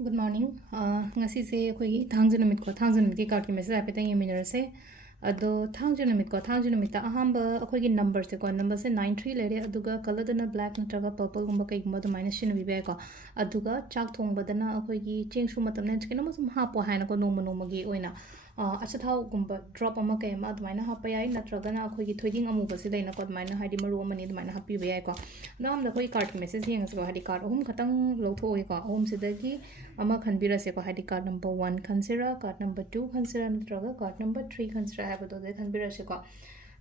Good morning. Ngasigi akhoi thangju namit ko thangju namit ki card ki message ape tang yeminare se ado thangju namit ta ahamba akhoi ki number se ko number se 93 lere aduga color dana black natraga purple gumba kai gumba do minus shin bi ko aduga chak thong badana akhoi ki cheng su matam ne chikena masum ha po haina ko noma gi oina achathau gumba drop ama kai ma admaina ha pa yai natraga na akhoi ki thoiding amu basi leina ko admaina haidi maru amani admaina ha pi bi ko nam da koi card ki message yengas ko hadi card hum khatang lotho ko hum sidagi ama khanbirase ko hadi card number 1 khansira card number 2 khansira natraga card number 3 khansira habado de khanbirase ko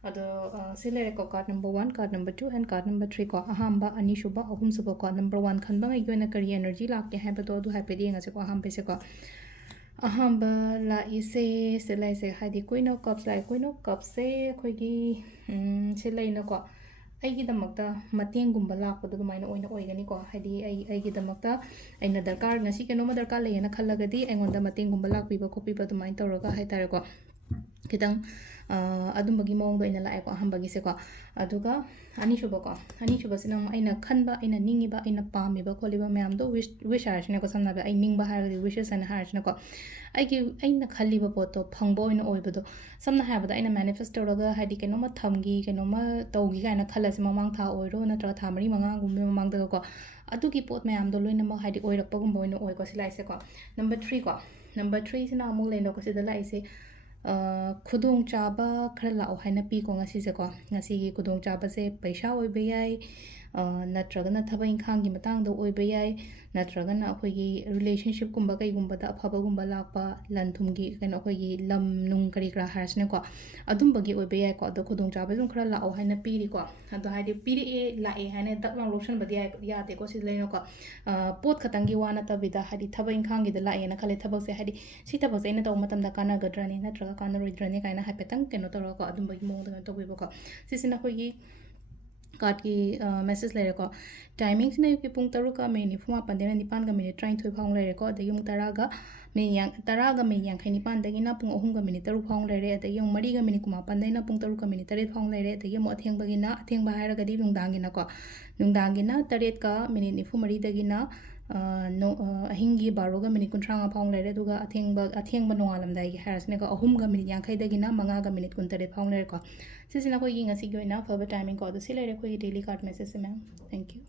ado silere ko card number 1 card number 2 and card number 3 ko ahamba ani shuba ahum suba ko number 1 khanba ngai yona kari energy lakte habado du happy ding ase ko ahamba se ko ahamba la ise selai se hadi koino cup se khoi gi silai na ko ꯑꯩꯒꯤꯗꯃꯛꯇ ꯃꯇꯦꯡꯒꯨꯝꯕ ꯂꯥꯛꯄꯗꯣ ꯑꯗꯨꯃꯥꯏꯅ ꯑꯣꯏꯅ ꯑꯣꯏꯒꯅꯤꯀꯣ ꯍꯥꯏꯗꯤ ꯑꯩꯒꯤꯗꯃꯛꯇ ꯑꯩꯅ ꯗꯔꯀꯥꯔ ꯉꯁꯤ ꯀꯩꯅꯣꯝꯃ ꯗꯔꯀꯥꯔ ꯂꯩꯌꯦꯅ ꯈꯜꯂꯒꯗꯤ ꯑꯩꯉꯣꯟꯗ ꯃꯇꯦꯡꯒꯨꯝꯕ ꯂꯥꯛꯄꯤꯕ ꯈꯣꯠꯄꯤꯕ ꯑꯗꯨꯃꯥꯏꯅ ꯇꯧꯔꯒ ꯍꯥꯏꯇꯥꯔꯦꯀꯣ ꯈꯤꯇꯪ ꯑꯗꯨꯝꯕꯒꯤ ꯃꯑꯣꯡꯗ ꯑꯣꯏꯅ ꯂꯥꯛꯑꯦꯀꯣ ꯑꯍꯥꯟꯕꯒꯤꯁꯦꯀꯣ ꯑꯗꯨꯒ ꯑꯅꯤꯁꯨꯕꯁꯤꯅ ꯑꯃꯨꯛ ꯑꯩꯅ ꯈꯟꯕ ꯑꯩꯅ ꯅꯤꯡꯉꯤꯕ ꯑꯩꯅ ꯄꯥꯝꯃꯤꯕ ꯈꯣꯠꯂꯤꯕ ꯃꯌꯥꯝꯗꯣ ꯋꯤꯁ ꯍꯥꯏꯔꯁꯤꯅꯀꯣ ꯁꯝꯅ ꯍꯥꯏꯔꯕꯗ ꯑꯩ ꯅꯤꯡꯕ ꯍꯥꯏꯔꯒꯗꯤ ꯋꯤꯁꯦꯁ ꯍꯥꯏꯅ ꯍꯥꯏꯔꯁꯤꯅꯀꯣ ꯑꯩꯅ ꯈꯜꯂꯤꯕ ꯄꯣꯠꯇꯣ ꯐꯪꯕ ꯑꯣꯏꯅ ꯑꯣꯏꯕꯗꯣ ꯁꯝꯅ ꯍꯥꯏꯔꯕꯗ ꯑꯩꯅ ꯃꯦꯅꯤꯐꯦꯁ ꯇꯧꯔꯒ ꯍꯥꯏꯗꯤ ꯀꯩꯅꯣꯝꯃ ꯊꯝꯈꯤ ꯀꯩꯅꯣꯝꯃ ꯇꯧꯈꯤ ꯀꯥꯏꯅ ꯈꯜꯂꯁꯤ ꯃꯃꯥꯡ ꯊꯥ ꯑꯣꯏꯔꯣ ꯅꯠꯇ꯭ꯔꯒ ꯊꯥ 3-4ꯒꯨꯝꯕ ꯃꯃꯥꯡꯗꯒꯀꯣ ꯑꯗꯨꯒꯤ ꯄꯣꯠ ꯃꯌꯥꯝꯗꯣ ꯂꯣꯏꯅꯃꯛ ꯍꯥꯏꯗꯤ ꯑꯣꯏꯔꯛꯄꯒꯨꯝꯕ ꯑꯣꯏꯅ ꯑꯣꯏꯀꯣ ꯁꯤ ꯂꯥꯛꯏꯁꯦꯀꯣ ꯅꯝꯕꯔ 3 ꯁꯤꯅ ꯑꯃꯨꯛ ꯂꯩꯅꯣꯀꯣ ꯁꯤꯗ ꯂꯥꯛꯏꯁꯦ ꯈꯨꯗꯣꯡꯆꯥꯕ ꯈꯔ ꯂꯥꯛꯑꯣ ꯍꯥꯏꯅ ꯄꯤꯀꯣ ꯉꯁꯤꯁꯦꯀꯣ ꯉꯁꯤꯒꯤ ꯈꯨꯗꯣꯡꯆꯥꯕꯁꯦ ꯄꯩꯁꯥ ꯑꯣꯏꯕ ꯌꯥꯏ ꯅꯠꯇ꯭ꯔꯒꯅ ꯊꯕꯛ ꯏꯪꯈꯥꯡꯒꯤ ꯃꯇꯥꯡꯗ ꯑꯣꯏꯕ ꯌꯥꯏ ꯅꯠꯇ꯭ꯔꯒꯅ ꯑꯩꯈꯣꯏꯒꯤ ꯔꯤꯂꯦꯁꯟꯁꯤꯞꯀꯨꯝꯕ ꯀꯩꯒꯨꯝꯕꯗ ꯑꯐꯕꯒꯨꯝꯕ ꯂꯥꯛꯄ ꯂꯟ ꯊꯨꯝꯒꯤ ꯀꯩꯅꯣ ꯑꯩꯈꯣꯏꯒꯤ ꯂꯝ ꯅꯨꯡ ꯀꯔꯤ ꯀꯔꯥ ꯍꯥꯏꯔꯁꯤꯅꯀꯣ ꯑꯗꯨꯝꯕꯒꯤ ꯑꯣꯏꯕ ꯌꯥꯏꯀꯣ ꯑꯗꯣ ꯈꯨꯗꯣꯡꯆꯥꯕ ꯑꯗꯨꯝ ꯈꯔ ꯂꯥꯛꯑꯣ ꯍꯥꯏꯅ ꯄꯤꯔꯤꯀꯣ ꯑꯗꯣ ꯍꯥꯏꯗꯤ ꯄꯤꯔꯛꯑꯦ ꯂꯥꯛꯑꯦ ꯍꯥꯏꯅ ꯗꯛ ꯂꯥꯎ ꯂꯧꯁꯟꯕꯗꯤ ꯌꯥꯗꯦꯀꯣ ꯁꯤꯗ ꯂꯩꯅꯀꯣ ꯄꯣꯠ ꯈꯛꯇꯪꯒꯤ ꯋꯥ ꯅꯠꯇꯕꯤꯗ ꯍꯥꯏꯗꯤ ꯊꯕꯛ ꯏꯪꯈꯥꯡꯒꯤꯗ ꯂꯥꯛꯑꯦꯅ ꯈꯜꯂꯦ ꯊꯕꯛꯁꯦ ꯍꯥꯏꯗꯤ ꯁꯤ ꯊꯕꯛꯁꯦ ꯑꯩꯅ ꯇꯧꯕ ꯃꯇꯝꯗ ꯀꯥꯟꯅꯒꯗ꯭ꯔꯅꯤ ꯅꯠꯇ꯭ꯔꯒ ꯀꯥꯟꯅꯔꯣꯏꯗ꯭ꯔꯅꯤ ꯀꯥꯏꯅ ꯍꯥꯏꯐꯦꯠꯇꯪ ꯀꯩꯅꯣ ꯇꯧꯔꯒꯀꯣ ꯑꯗꯨꯝꯕꯒꯤ ꯃꯑꯣꯡꯗ ꯀꯩꯅꯣ ꯇꯧꯕꯤꯕꯀꯣ ꯁꯤꯁꯤꯅ ꯑꯩꯈꯣꯏꯒꯤ ꯀꯥꯔꯠꯀꯤ ꯃꯦꯁꯦꯖ ꯂꯩꯔꯦꯀꯣ ꯇꯥꯏꯃꯤꯡꯁꯤꯅ ꯑꯌꯨꯛꯀꯤ ꯄꯨꯡ 7:49ꯗꯩꯅ 9:03 ꯐꯥꯎ ꯂꯩꯔꯦꯀꯣ ꯑꯗꯒꯤ ꯑꯃꯨꯛ 10:59ꯗꯒꯤꯅ ꯄꯨꯡ 3:03 ꯐꯥꯎ ꯂꯩꯔꯦ ꯑꯗꯒꯤ ꯑꯃꯨꯛ 4:19ꯗꯩꯅ ꯄꯨꯡ 8 ꯐꯥꯎ ꯂꯩꯔꯦ ꯑꯗꯒꯤ ꯑꯃꯨꯛ ꯑꯊꯦꯡꯕ ꯍꯥꯏꯔꯒꯗꯤ ꯅꯨꯡꯗꯥꯡꯒꯤꯅꯀꯣ ꯅꯨꯡꯗꯥꯡꯒꯤꯅ 8:34ꯗꯒꯤꯅ ꯑꯍꯤꯡꯒꯤ 12:35 ꯐꯥꯎ ꯂꯩꯔꯦ ꯑꯗꯨꯒ ꯑꯊꯦꯡꯕ ꯅꯣꯡꯉꯥꯜꯂꯝꯗꯥꯏꯒꯤ ꯍꯥꯏꯔꯁꯤꯅꯀꯣ 3:50ꯗꯒꯤꯅ 5:38 ꯐꯥꯎ ꯂꯩꯔꯦꯀꯣ ꯁꯤꯁꯤꯅ ꯑꯩꯈꯣꯏꯒꯤ ꯉꯁꯤꯒꯤ ꯑꯣꯏꯅ ꯐꯕ ꯇꯥꯏꯃꯤꯡ ꯀꯣ ꯑꯗꯣ ꯁꯤ ꯂꯩꯔꯦ ꯑꯩꯈꯣꯏꯒꯤ ꯗꯦꯂꯤ ꯀꯥꯔꯠ ꯃꯦꯁꯦꯖꯁꯦ ꯃꯦꯝ ꯊꯦꯡꯛ ꯌꯨ